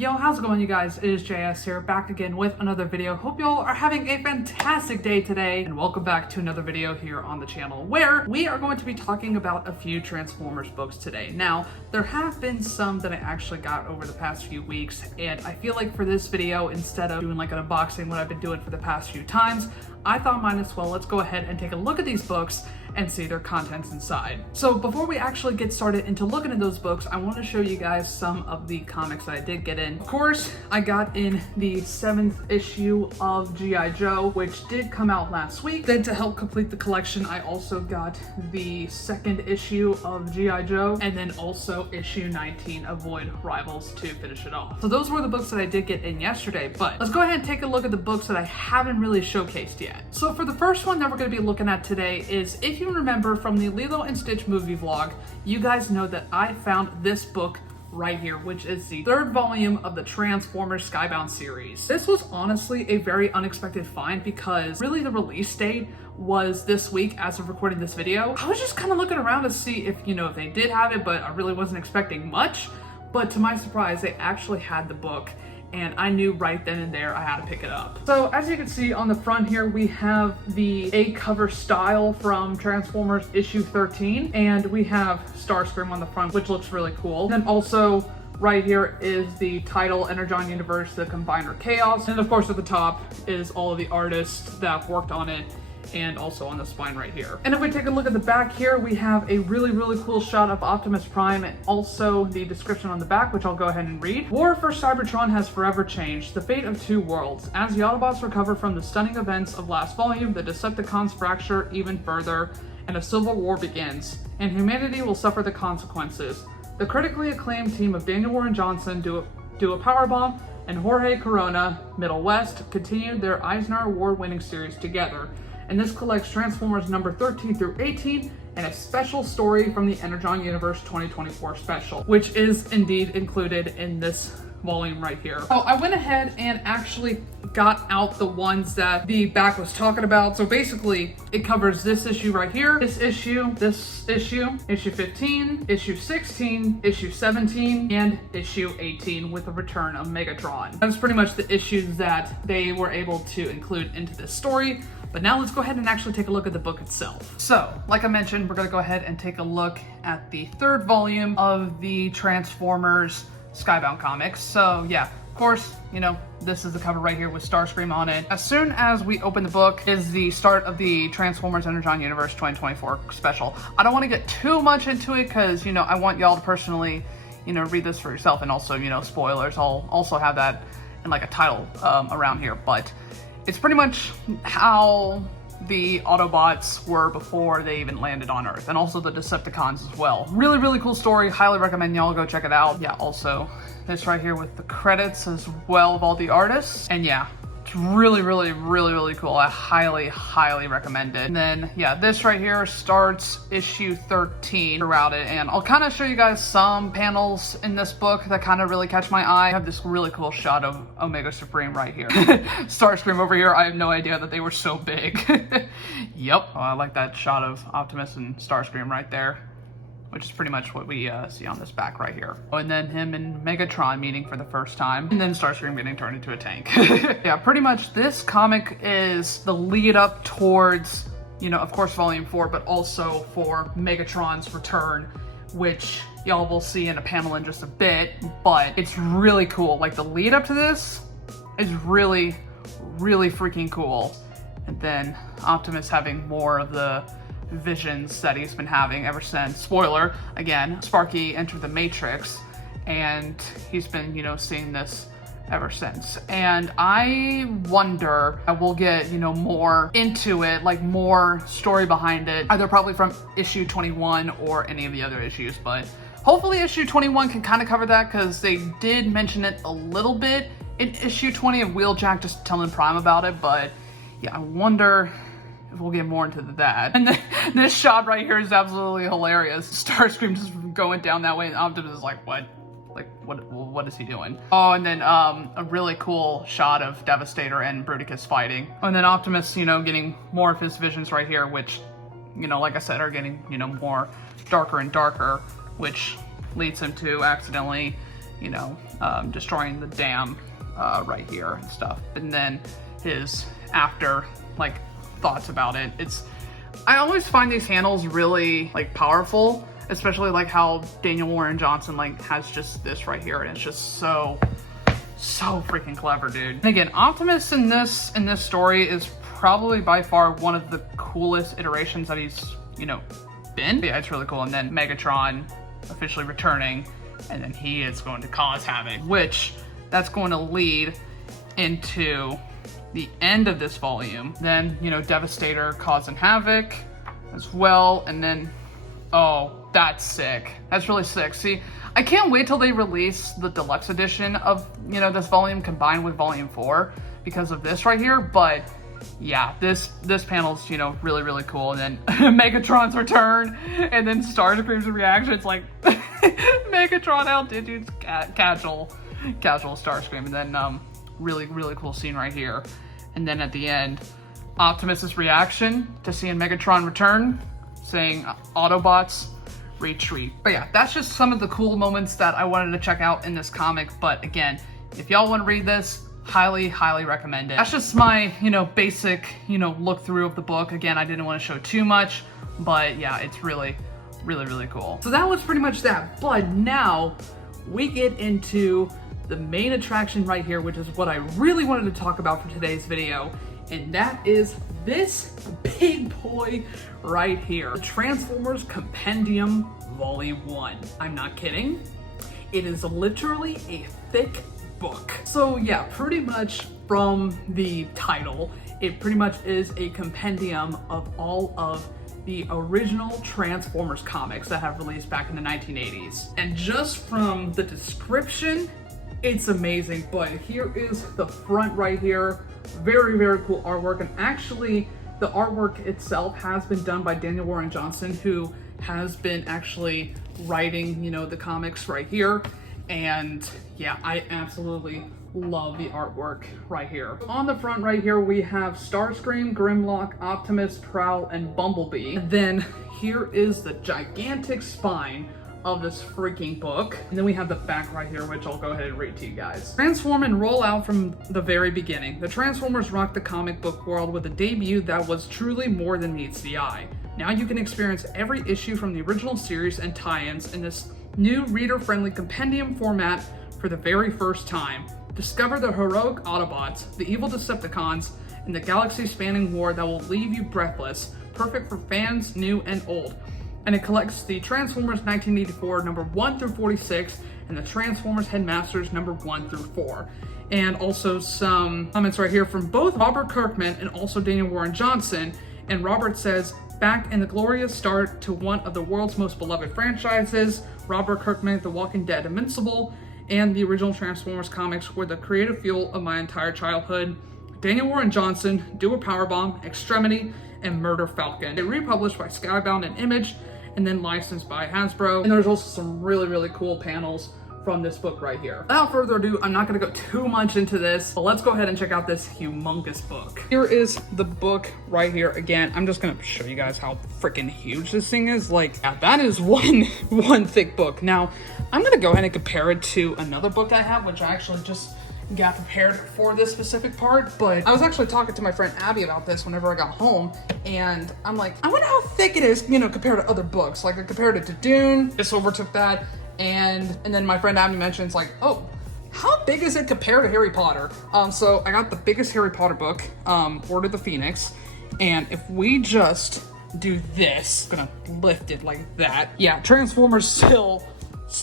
Yo, how's it going, you guys? It is JS here, back again with another video. Hope y'all are having a fantastic day today, and welcome back to another video here on the channel where we are going to be talking about a few Transformers books today. Now, there have been some that I actually got over the past few weeks, and I feel like for this video, instead of doing like an unboxing, what I've been doing for the past few times, I thought might as well let's go ahead and take a look at these books and see their contents inside. So before we actually get started into looking at those books, I want to show you guys some of the comics that I did get in. Of course, I got in the 7th issue of G.I. Joe, which did come out last week. Then to help complete the collection, I also got the 2nd issue of G.I. Joe, and then also issue 19 of Void Rivals to finish it off. So those were the books that I did get in yesterday, but let's go ahead and take a look at the books that I haven't really showcased yet. So for the first one that we're going to be looking at today is, if you remember from the Lilo and Stitch movie vlog, you guys know that I found this book right here, which is the 3rd volume of the Transformers Skybound series. This was honestly a very unexpected find because really the release date was this week as of recording this video. I was just kind of looking around to see if, if they did have it, but I really wasn't expecting much. But to my surprise, they actually had the book, and I knew right then and there I had to pick it up. So as you can see on the front here, we have the A cover style from Transformers issue 13, and we have Starscream on the front, which looks really cool. And then also right here is the title, Energon Universe, the Combiner Chaos. And of course at the top is all of the artists that worked on it, and also on the spine right here. And if we take a look at the back here, we have a really cool shot of Optimus Prime, and also the description on the back, which I'll go ahead and read. War for Cybertron has forever changed the fate of 2 worlds. As the Autobots recover from the stunning events of last volume, the Decepticons fracture even further, and a civil war begins, and humanity will suffer the consequences. The critically acclaimed team of Daniel Warren Johnson do a powerbomb, and Jorge Corona, Middle West, continue their Eisner Award-winning series together. And this collects Transformers number 13 through 18 and a special story from the Energon Universe 2024 special, which is indeed included in this volume right here. So I went ahead and actually got out the ones that the back was talking about. So basically it covers this issue right here, this issue, issue 15, issue 16, issue 17, and issue 18 with the return of Megatron. That's pretty much the issues that they were able to include into this story. But now let's go ahead and actually take a look at the book itself. So, like I mentioned, we're gonna go ahead and take a look at the 3rd volume of the Transformers Skybound comics. So yeah, of course, this is the cover right here with Starscream on it. As soon as we open the book is the start of the Transformers Energon Universe 2024 special. I don't want to get too much into it because, I want y'all to personally, read this for yourself, and also, spoilers. I'll also have that in like a title around here, but it's pretty much how the Autobots were before they even landed on Earth, and also the Decepticons as well. Really cool story. Highly recommend y'all go check it out. Yeah, also this right here with the credits as well of all the artists. And yeah, it's really cool. I highly recommend it. And then yeah, this right here starts issue 13 throughout it, and I'll kind of show you guys some panels in this book that kind of really catch my eye. I have this really cool shot of Omega Supreme right here. Starscream over here, I have no idea that they were so big. Yep. Oh, I like that shot of Optimus and Starscream right there, which is pretty much what we see on this back right here. Oh, and then him and Megatron meeting for the first time, and then Starscream getting turned into a tank. Yeah, pretty much this comic is the lead up towards, of course, volume 4, but also for Megatron's return, which y'all will see in a panel in just a bit, but it's really cool. Like, the lead up to this is really freaking cool. And then Optimus having more of the visions that he's been having ever since, spoiler, again, Sparky entered the Matrix, and he's been, seeing this ever since. And I wonder, we'll get, more into it, like more story behind it, either probably from issue 21 or any of the other issues, but hopefully issue 21 can kind of cover that, because they did mention it a little bit in issue 20 of Wheeljack just telling Prime about it. But yeah, I wonder if we'll get more into that. And this shot right here is absolutely hilarious. Starscream just going down that way, and Optimus is like, what? Like, what is he doing? Oh, and then a really cool shot of Devastator and Bruticus fighting. And then Optimus, getting more of his visions right here, which, like I said, are getting, more darker and darker, which leads him to accidentally, destroying the dam right here and stuff. And then his after like thoughts about it. I always find these panels really like powerful, especially like how Daniel Warren Johnson like has just this right here, and it's just so freaking clever, dude. And again, Optimus in this story is probably by far one of the coolest iterations that he's, you know, been. Yeah, it's really cool. And then Megatron officially returning, and then he is going to cause havoc, which that's going to lead into the end of this volume. Then, you know, Devastator causing havoc as well. And then, oh, that's sick. That's really sick. See, I can't wait till they release the deluxe edition of, you know, this volume combined with volume 4 because of this right here. But yeah, this panel's, you know, really cool. And then Megatron's return, and then Starscream's reaction. It's like Megatron outdid dude's casual Starscream. And then really cool scene right here. And then at the end, Optimus's reaction to seeing Megatron return, saying Autobots retreat. But yeah, that's just some of the cool moments that I wanted to check out in this comic. But again, if y'all want to read this, highly recommend it. That's just my, you know, basic, you know, look through of the book. Again, I didn't want to show too much, but yeah, it's really cool. So that was pretty much that. But now we get into the main attraction right here, which is what I really wanted to talk about for today's video, and that is this big boy right here, the Transformers Compendium Volume 1. I'm not kidding. It is literally a thick book. So yeah, pretty much from the title, it pretty much is a compendium of all of the original Transformers comics that have released back in the 1980s. And just from the description, it's amazing. But here is the front right here. Very cool artwork. And actually, the artwork itself has been done by Daniel Warren Johnson, who has been actually writing, you know, the comics right here. And yeah, I absolutely love the artwork right here. On the front right here, we have Starscream, Grimlock, Optimus, Prowl, and Bumblebee. And then here is the gigantic spine of this freaking book. And then we have the back right here, which I'll go ahead and read to you guys. Transform and roll out from the very beginning. The Transformers rocked the comic book world with a debut that was truly more than meets the eye. Now you can experience every issue from the original series and tie-ins in this new reader-friendly compendium format for the very first time. Discover the heroic Autobots, the evil Decepticons, and the galaxy-spanning war that will leave you breathless, perfect for fans new and old. And it collects the Transformers 1984 number 1 through 46 and the Transformers Headmasters number 1 through 4. And also some comments right here from both Robert Kirkman and also Daniel Warren Johnson. And Robert says, back in the glorious start to one of the world's most beloved franchises, Robert Kirkman, The Walking Dead, Invincible, and the original Transformers comics were the creative fuel of my entire childhood. Daniel Warren Johnson, Do a Powerbomb, Extremity, and Murder Falcon. It republished by Skybound and Image, and then licensed by Hasbro. And there's also some really cool panels from this book right here. Without further ado, I'm not gonna go too much into this, but let's go ahead and check out this humongous book. Here is the book right here. Again, I'm just gonna show you guys how freaking huge this thing is. Like, yeah, that is one thick book. Now, I'm gonna go ahead and compare it to another book I have, which I actually just got prepared for this specific part, but I was actually talking to my friend Abby about this whenever I got home, and I'm like, I wonder how thick it is, you know, compared to other books. Like, I compared it to Dune, just overtook that, and then my friend Abby mentions like, oh, how big is it compared to Harry Potter? So I got the biggest Harry Potter book, Order of the Phoenix, and if we just do this, I'm gonna lift it like that. Yeah, Transformers still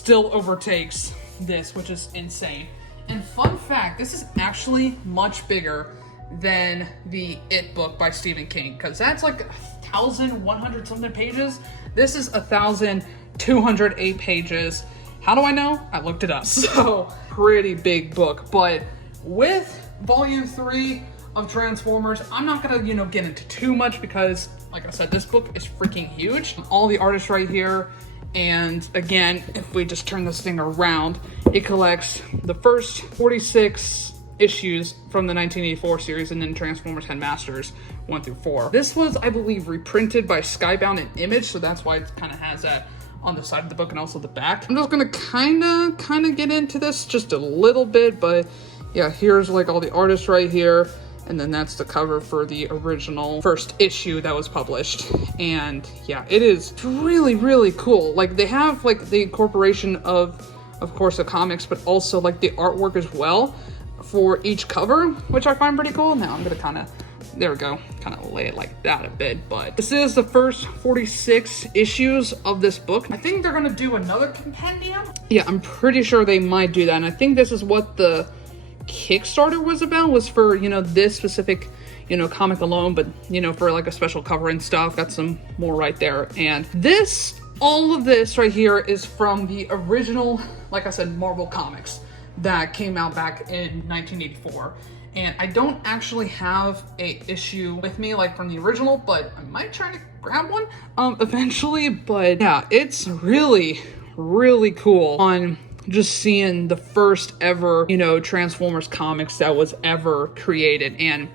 overtakes this, which is insane. And fun fact, this is actually much bigger than the It book by Stephen King, because that's like 1,100 something pages. This is 1,208 pages. How do I know? I looked it up. So, pretty big book. But with volume 3 of Transformers, I'm not gonna, you know, get into too much because, like I said, this book is freaking huge. All the artists right here. And again, if we just turn this thing around, it collects the first 46 issues from the 1984 series and then Transformers Headmasters 1 through 4. This was, I believe, reprinted by Skybound and Image, so that's why it kind of has that on the side of the book and also the back. I'm just gonna kind of get into this just a little bit, but yeah, here's like all the artists right here. And then that's the cover for the original first issue that was published. And yeah, it is really, really cool. Like they have like the incorporation of course, the comics, but also like the artwork as well for each cover, which I find pretty cool. Now I'm gonna there we go, kind of lay it like that a bit. But this is the first 46 issues of this book. I think they're gonna do another compendium. Yeah, I'm pretty sure they might do that. And I think this is what the Kickstarter was for, you know, this specific, you know, comic alone, but you know, for like a special cover and stuff. Got some more right there. And all of this right here is from the original, like I said, Marvel Comics that came out back in 1984. And I don't actually have a issue with me like from the original, but I might try to grab one eventually. But yeah, it's really, really cool on just seeing the first ever, you know, Transformers comics that was ever created. And,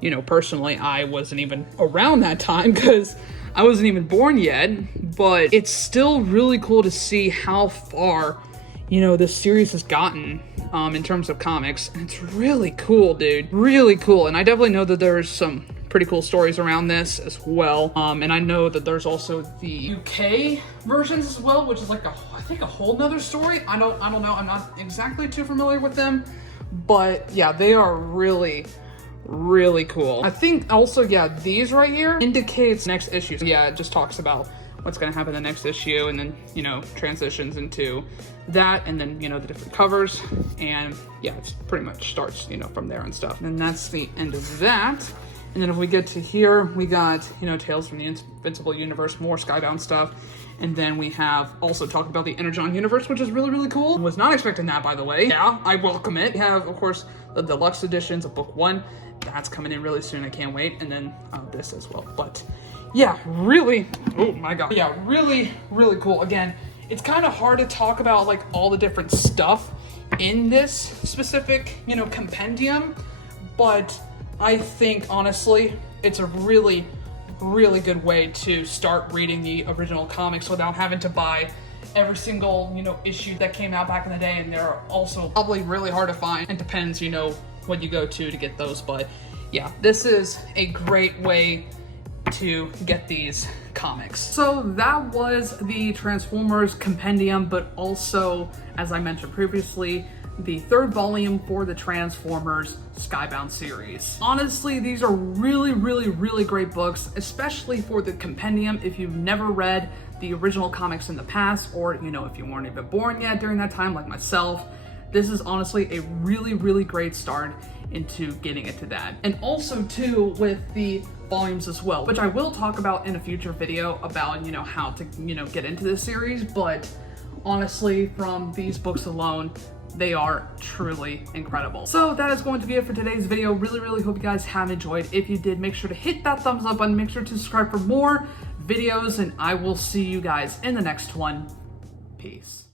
you know, personally, I wasn't even around that time because I wasn't even born yet, but it's still really cool to see how far, you know, this series has gotten in terms of comics. And it's really cool, dude. Really cool. And I definitely know that there's some pretty cool stories around this as well. And I know that there's also the UK versions as well, which is like I think a whole nother story. I don't know. I'm not exactly too familiar with them, but yeah, they are really, really cool. I think also, yeah, these right here indicates next issue. So yeah, it just talks about what's going to happen in the next issue, and then, you know, transitions into that, and then, you know, the different covers, and yeah, it pretty much starts, you know, from there and stuff. And that's the end of that. And then if we get to here, we got, you know, Tales from the Invincible Universe, more Skybound stuff. And then we have also talked about the Energon universe, which is really, really cool. Was not expecting that, by the way. Yeah, I welcome it. We have, of course, the deluxe editions of book 1. That's coming in really soon. I can't wait. And then this as well. But yeah, really, oh my God. Yeah, really, really cool. Again, it's kind of hard to talk about like all the different stuff in this specific, you know, compendium, but I think honestly, it's a really, really good way to start reading the original comics without having to buy every single, you know, issue that came out back in the day. And they're also probably really hard to find. It depends, you know, what you go to get those. But yeah, this is a great way to get these comics. So that was the Transformers compendium, but also, as I mentioned previously, the third volume for the Transformers Skybound series. Honestly, these are really, really, really great books, especially for the compendium. If you've never read the original comics in the past, or, you know, if you weren't even born yet during that time, like myself, this is honestly a really, really great start into getting into that. And also too, with the volumes as well, which I will talk about in a future video about, you know, how to, you know, get into this series. But honestly, from these books alone, they are truly incredible. So that is going to be it for today's video. Really, really hope you guys have enjoyed. If you did, make sure to hit that thumbs up button, make sure to subscribe for more videos, and I will see you guys in the next one. Peace.